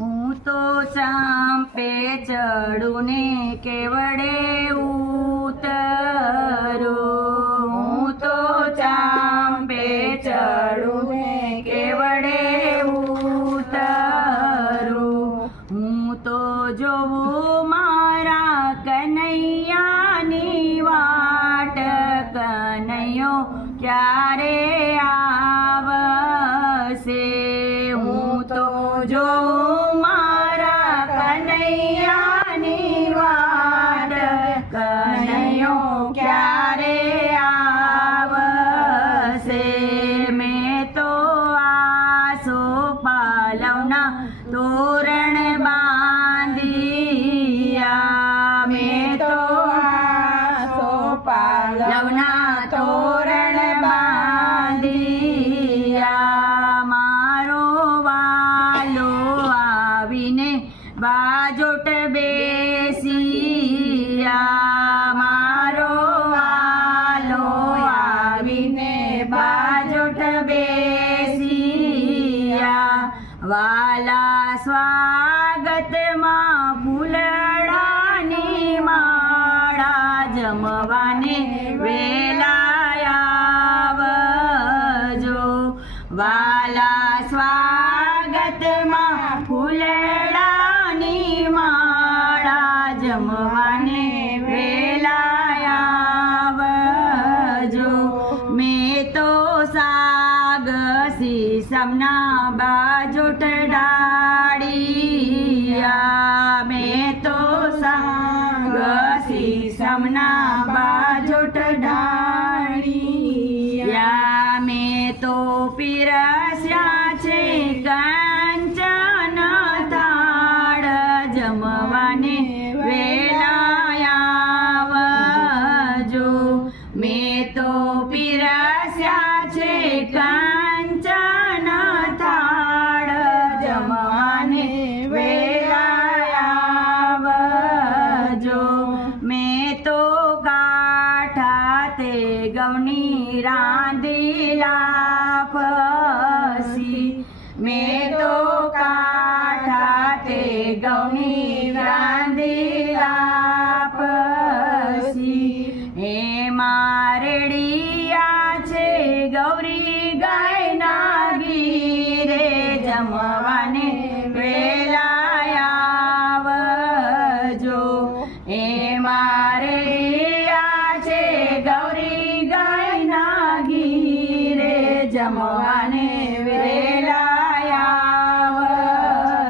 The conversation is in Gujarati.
હું તો ચાંપે ચડું ને કેવડે ઉતરું હું તો ચાંપે ચડું ને કેવડે ઉતરું હું તો જોઉં મારા કનૈયાની વાટ કનૈયો ક્યારે આવશે હું તો જોઉં મારા કનૈયાની વાટ કનૈયો ક્યારે આવશે મેં તો આસો પાલવના તોરણ બાંધિયા મેં તો આસો પાલવના તોરણ બાંધિયા મારો વાલો આવીને બાજોટ બેસિયા મારો વાલો આવીને બાજોટ બેસિયા વાલા સ્વાગતમાં ફૂલડાની માળા જમવાને વેલા આવજો વાલા સ્વાગતમાં ફૂલ